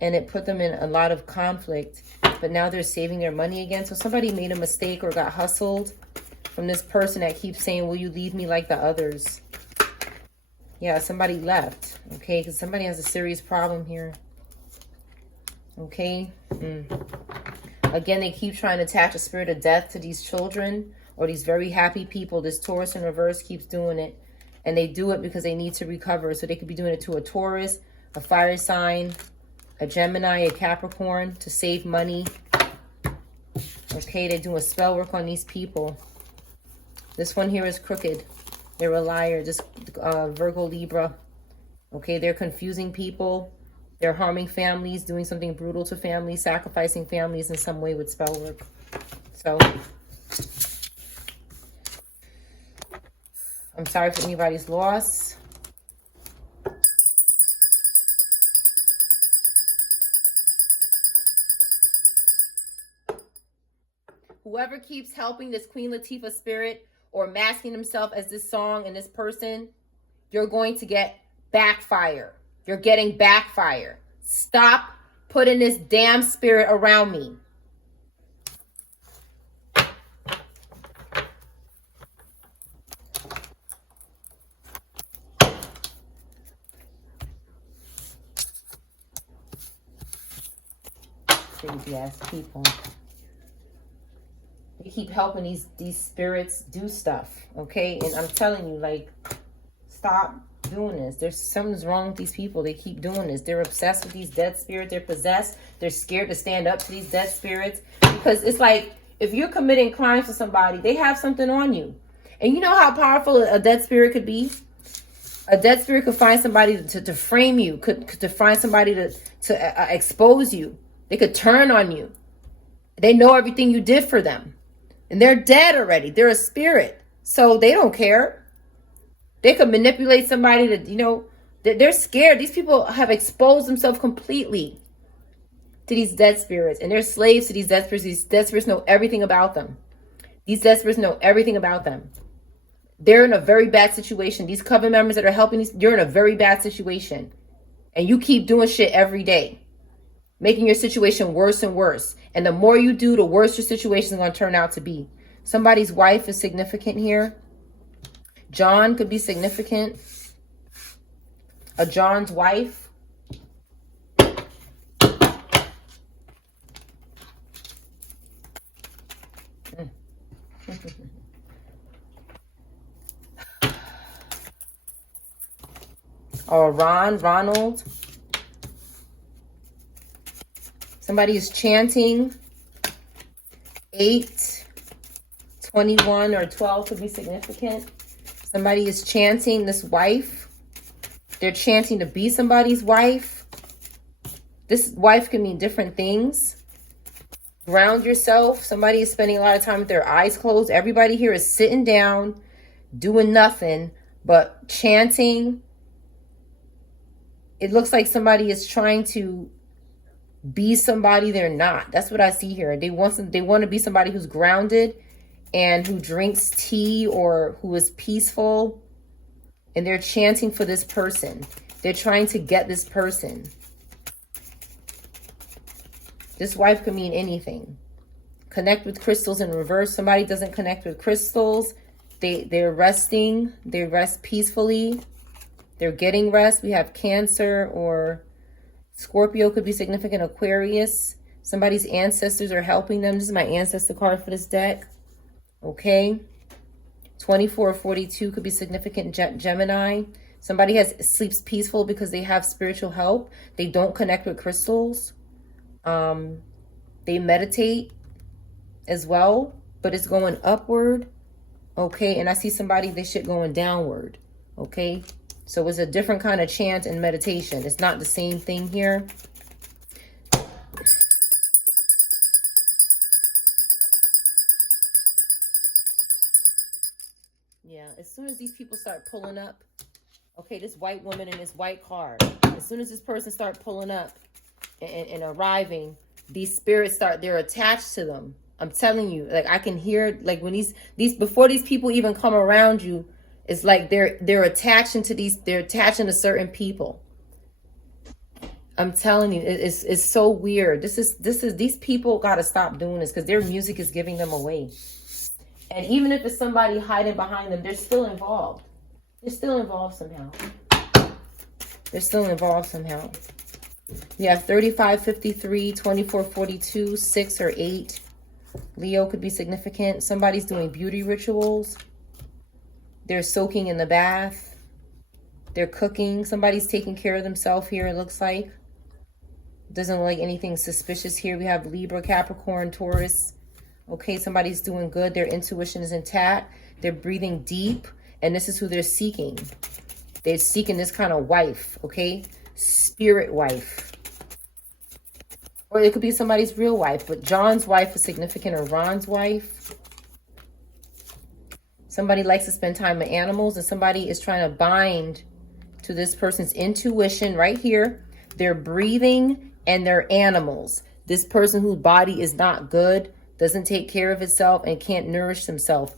and it put them in a lot of conflict, but now they're saving their money again. So somebody made a mistake or got hustled from this person that keeps saying, will you leave me like the others? Yeah, somebody left, okay? Because somebody has a serious problem here. Okay. Again, they keep trying to attach a spirit of death to these children or these very happy people. This Taurus in reverse keeps doing it. And they do it because they need to recover. So they could be doing it to a Taurus, a fire sign, a Gemini, a Capricorn to save money. Okay, they're doing spell work on these people. This one here is crooked. They're a liar. This Virgo, Libra. Okay, they're confusing people. They're harming families, doing something brutal to families, sacrificing families in some way with spell work. So, I'm sorry for anybody's loss. Whoever keeps helping this Queen Latifah spirit or masking himself as this song and this person, you're going to get backfire. You're getting backfire. Stop putting this damn spirit around me. Crazy ass people. They keep helping these spirits do stuff, okay? And I'm telling you, like, stop doing this. There's something's wrong with these people. They keep doing this. They're obsessed with these dead spirits. They're possessed. They're scared to stand up to these dead spirits because it's like if you're committing crimes to somebody, they have something on you. And you know how powerful a dead spirit could be? A dead spirit could find somebody to frame you, could to find somebody to expose you. They could turn on you. They know everything you did for them. And they're dead already. They're a spirit. So they don't care. They could manipulate somebody to, you know, they're scared. These people have exposed themselves completely to these dead spirits. And they're slaves to these dead spirits. These dead spirits know everything about them. These dead spirits know everything about them. They're in a very bad situation. These coven members that are helping these, you're in a very bad situation. And you keep doing shit every day, making your situation worse and worse. And the more you do, the worse your situation is going to turn out to be. Somebody's wife is significant here. John could be significant. A John's wife. Or Ronald. Somebody is chanting 8, 21, or 12 could be significant. Somebody is chanting this wife. They're chanting to be somebody's wife. This wife can mean different things. Ground yourself. Somebody is spending a lot of time with their eyes closed. Everybody here is sitting down, doing nothing but chanting. It looks like somebody is trying to be somebody they're not. That's what I see here. They want to be somebody who's grounded and who drinks tea or who is peaceful. And they're chanting for this person. They're trying to get this person. This wife could mean anything. Connect with crystals in reverse. Somebody doesn't connect with crystals. They're resting. They rest peacefully. They're getting rest. We have Cancer or Scorpio could be significant. Aquarius. Somebody's ancestors are helping them. This is my ancestor card for this deck. Okay. 2442 could be significant. Gemini. Somebody sleeps peaceful because they have spiritual help. They don't connect with crystals. They meditate as well, but it's going upward. Okay. And I see somebody, this shit going downward. Okay. So it's a different kind of chant and meditation. It's not the same thing here. Yeah, as soon as these people start pulling up, okay, this white woman in this white car, as soon as this person start pulling up and arriving, these spirits they're attached to them. I'm telling you, like I can hear, like when before these people even come around you, it's like they're attaching to certain people. I'm telling you, it's so weird. These people got to stop doing this because their music is giving them away. And even if it's somebody hiding behind them, they're still involved. They're still involved somehow. They're still involved somehow. We have 35, 53, 24, 42, 6 or 8. Leo could be significant. Somebody's doing beauty rituals. They're soaking in the bath. They're cooking. Somebody's taking care of themselves here, it looks like. Doesn't look like anything suspicious here. We have Libra, Capricorn, Taurus. Okay, somebody's doing good. Their intuition is intact. They're breathing deep. And this is who they're seeking. They're seeking this kind of wife, okay? Spirit wife. Or it could be somebody's real wife. But John's wife is significant, or Ron's wife. Somebody likes to spend time with animals. And somebody is trying to bind to this person's intuition right here. They're breathing and they're animals. This person whose body is not good, doesn't take care of itself, and can't nourish himself.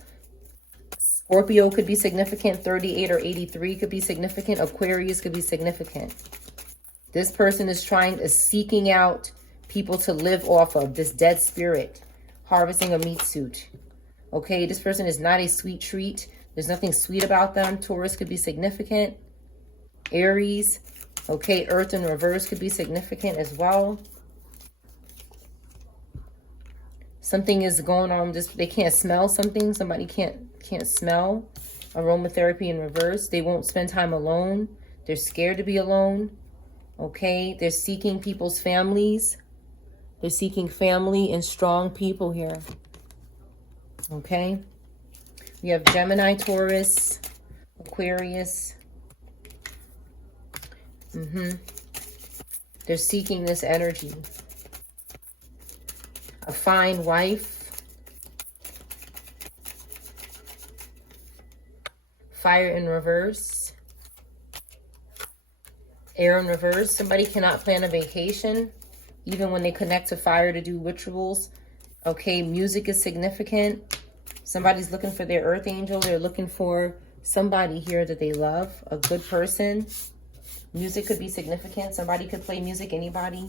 Scorpio could be significant. 38 or 83 could be significant. Aquarius could be significant. This person is seeking out people to live off of. This dead spirit. Harvesting a meat suit. Okay, this person is not a sweet treat. There's nothing sweet about them. Taurus could be significant. Aries. Okay, Earth in reverse could be significant as well. Something is going on. They can't smell something. Somebody can't smell. Aromatherapy in reverse. They won't spend time alone. They're scared to be alone. Okay. They're seeking people's families. They're seeking family and strong people here. Okay. We have Gemini, Taurus, Aquarius. They're seeking this energy. A fine wife. Fire in reverse. Air in reverse. Somebody cannot plan a vacation, even when they connect to fire to do rituals. Okay, music is significant. Somebody's looking for their earth angel. They're looking for somebody here that they love, a good person. Music could be significant. Somebody could play music, anybody.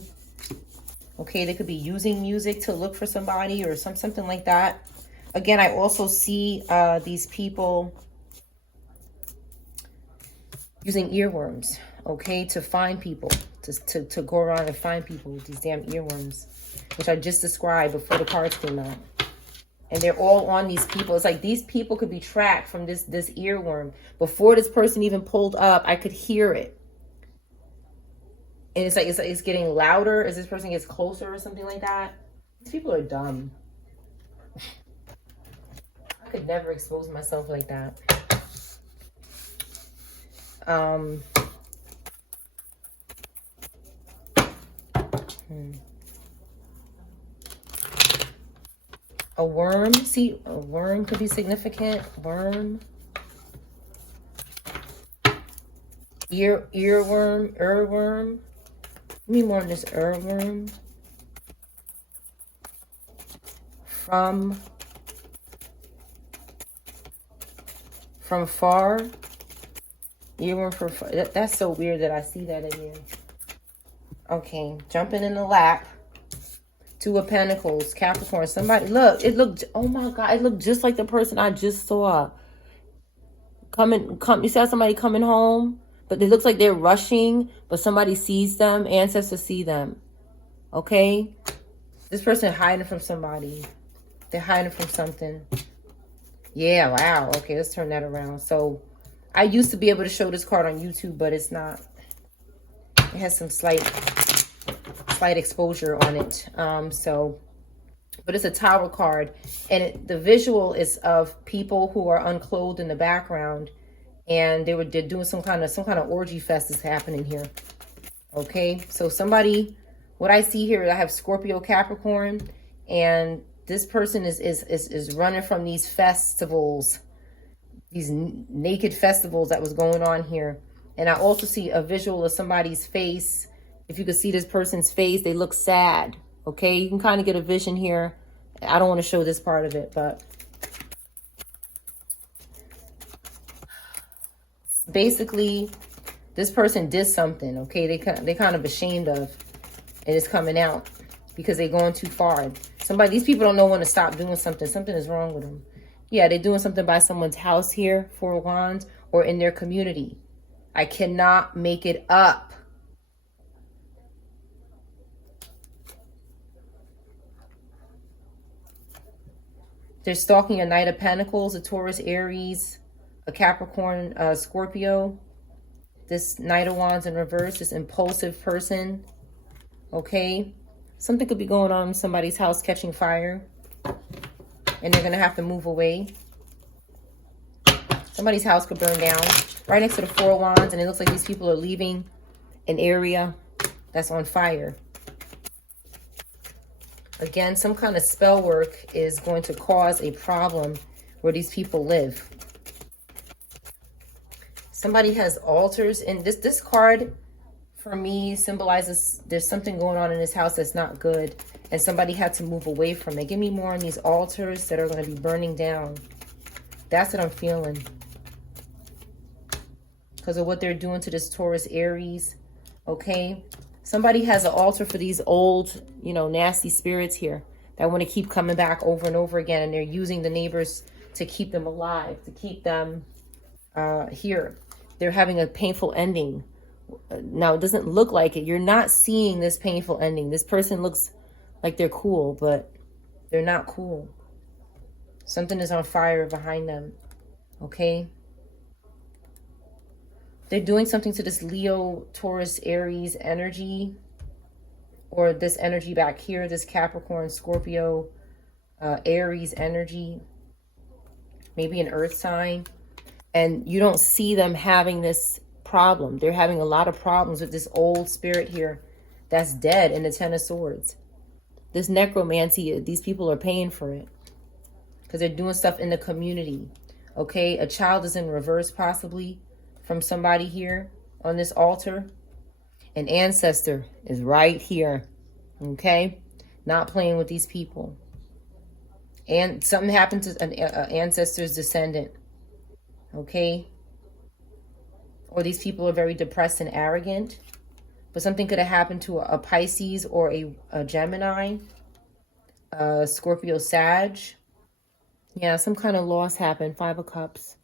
Okay, they could be using music to look for somebody or something like that. Again, I also see these people using earworms, okay, to find people, to go around and find people with these damn earworms, which I just described before the cards came out. And they're all on these people. It's like these people could be tracked from this earworm. Before this person even pulled up, I could hear it. And it's getting louder as this person gets closer or something like that. These people are dumb. I could never expose myself like that. A worm. See, a worm could be significant. Worm. Earworm. Give me more on this earworm. From far. Earworm from far. That's so weird that I see that again. Okay, jumping in the lap. Two of Pentacles, Capricorn. Somebody, look, it looked, oh my God, it looked just like the person I just saw. You saw somebody coming home, but it looks like they're rushing, but somebody sees them. Ancestors see them. Okay? This person hiding from somebody. They're hiding from something. Yeah, wow. Okay, let's turn that around. So I used to be able to show this card on YouTube, but it's not. It has some slight exposure on it. But it's a tower card, and the visual is of people who are unclothed in the background, and they're doing some kind of orgy fest is happening here. Okay, so somebody, what I see here, I have Scorpio, Capricorn, and this person is running from these festivals, these naked festivals that was going on here. And I also see a visual of somebody's face. If you could see this person's face, they look sad. Okay, you can kind of get a vision here. I don't want to show this part of it, but basically this person did something. Okay, they kind of ashamed of, and it's coming out because they're going too far. These people don't know when to stop doing something. Something is wrong with them. Yeah, they're doing something by someone's house here, Four of Wands, or in their community. I cannot make it up. They're stalking a Knight of Pentacles, a Taurus, Aries, a Capricorn, Scorpio. This Knight of Wands in reverse, this impulsive person. Okay? Something could be going on in somebody's house catching fire. And they're going to have to move away. Somebody's house could burn down. Right next to the Four of Wands. And it looks like these people are leaving an area that's on fire. Again, some kind of spell work is going to cause a problem where these people live. Somebody has altars. And this card, for me, symbolizes there's something going on in this house that's not good. And somebody had to move away from it. Give me more on these altars that are going to be burning down. That's what I'm feeling. Because of what they're doing to this Taurus, Aries. Okay? Somebody has an altar for these old, nasty spirits here that want to keep coming back over and over again. And they're using the neighbors to keep them alive, to keep them here. They're having a painful ending. Now, it doesn't look like it. You're not seeing this painful ending. This person looks like they're cool, but they're not cool. Something is on fire behind them. Okay? They're doing something to this Leo, Taurus, Aries energy. Or this energy back here. This Capricorn, Scorpio, Aries energy. Maybe an earth sign. And you don't see them having this problem. They're having a lot of problems with this old spirit here that's dead in the Ten of Swords. This necromancy, these people are paying for it. Because they're doing stuff in the community. Okay? A child is in reverse possibly. From somebody here on this altar. An ancestor is right here. Okay? Not playing with these people. And something happened to an ancestor's descendant. Okay? Or these people are very depressed and arrogant. But something could have happened to a Pisces or a Gemini. Scorpio, Sag. Yeah, some kind of loss happened. Five of Cups.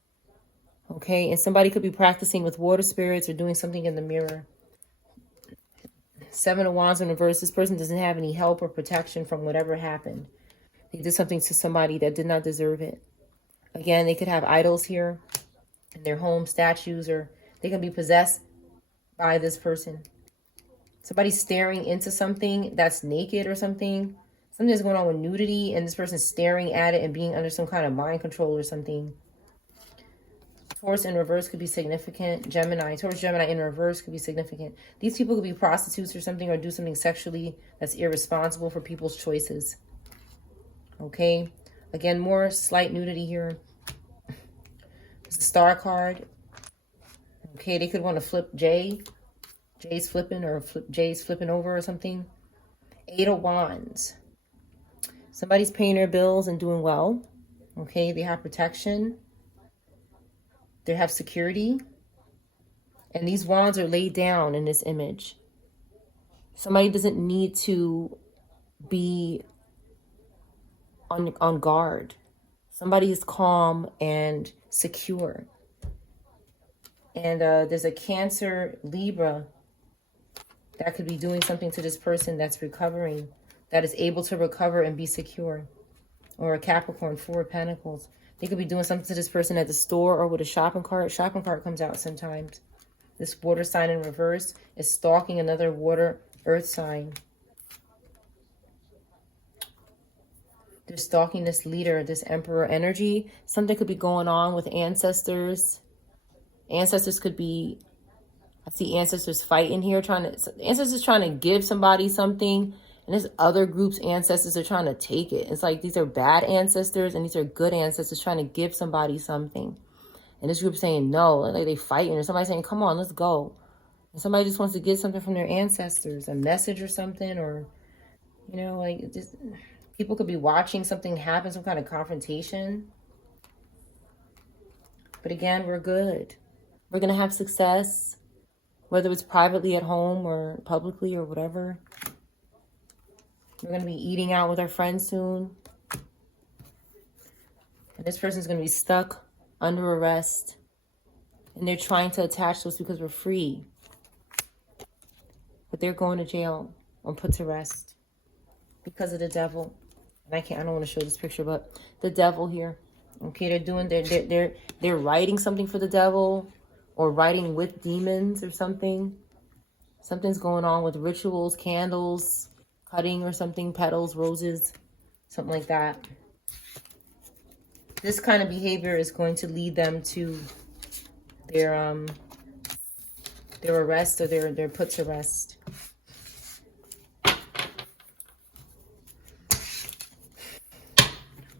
Okay, and somebody could be practicing with water spirits or doing something in the mirror. Seven of Wands in reverse. This person doesn't have any help or protection from whatever happened. They did something to somebody that did not deserve it. Again, they could have idols here in their home, statues, or they can be possessed by this person. Somebody's staring into something that's naked or something. Something's going on with nudity, and this person's staring at it and being under some kind of mind control or something. Taurus in reverse could be significant. Taurus, Gemini in reverse could be significant. These people could be prostitutes or something, or do something sexually that's irresponsible for people's choices. Okay? Again, more slight nudity here. It's a star card. Okay, they could want to flip J. J's flipping, or J's flipping over or something. Eight of Wands. Somebody's paying their bills and doing well. Okay, they have protection. They have security. And these wands are laid down in this image. Somebody doesn't need to be on guard. Somebody is calm and secure. And there's a Cancer, Libra that could be doing something to this person that's recovering, that is able to recover and be secure. Or a Capricorn, 4 of Pentacles. They could be doing something to this person at the store or with a shopping cart. Shopping cart comes out sometimes. This water sign in reverse is stalking another water earth sign. They're stalking this leader, this emperor energy. Something could be going on with ancestors. Ancestors could be, I see ancestors fighting here, ancestors trying to give somebody something. And there's other groups' ancestors are trying to take it. It's like these are bad ancestors and these are good ancestors trying to give somebody something. And this group saying no, like they fighting, or somebody saying, come on, let's go. And somebody just wants to get something from their ancestors, a message or something, or, you know, like just, people could be watching something happen, some kind of confrontation. But again, we're good. We're going to have success, whether it's privately at home or publicly or whatever. We're going to be eating out with our friends soon. And this person's going to be stuck under arrest. And they're trying to attach to us because we're free. But they're going to jail or put to rest because of the devil. And I don't want to show this picture, but the devil here. Okay, they're writing something for the devil or writing with demons or something. Something's going on with rituals, candles, cutting or something, petals, roses, something like that. This kind of behavior is going to lead them to their arrest or their put to rest.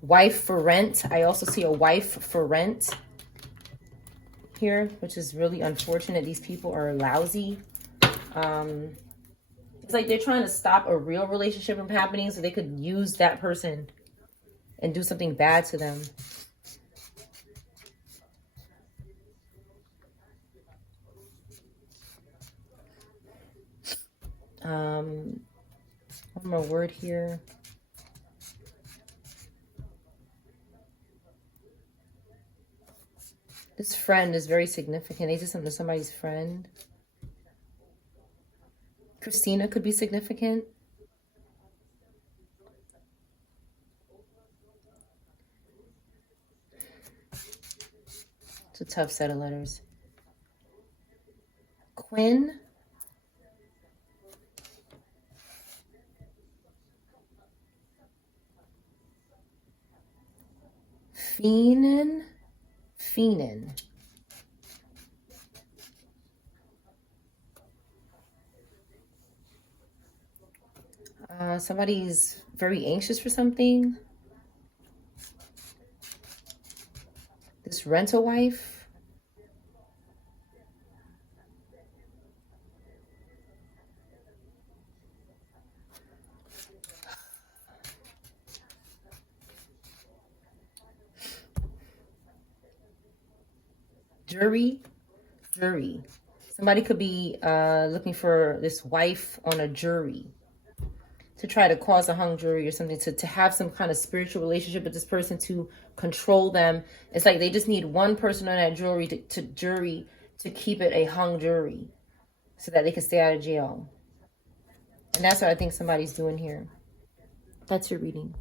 Wife for rent. I also see a wife for rent here, which is really unfortunate. These people are lousy. It's like they're trying to stop a real relationship from happening so they could use that person and do something bad to them. One more word here. This friend is very significant. They did something to somebody's friend. Christina could be significant. It's a tough set of letters. Quinn. Feenan. Somebody's very anxious for something. This rental wife. Jury. Somebody could be looking for this wife on a jury to try to cause a hung jury or something, to have some kind of spiritual relationship with this person, to control them. It's like they just need one person on that jury to keep it a hung jury so that they can stay out of jail. And that's what I think somebody's doing here. That's your reading.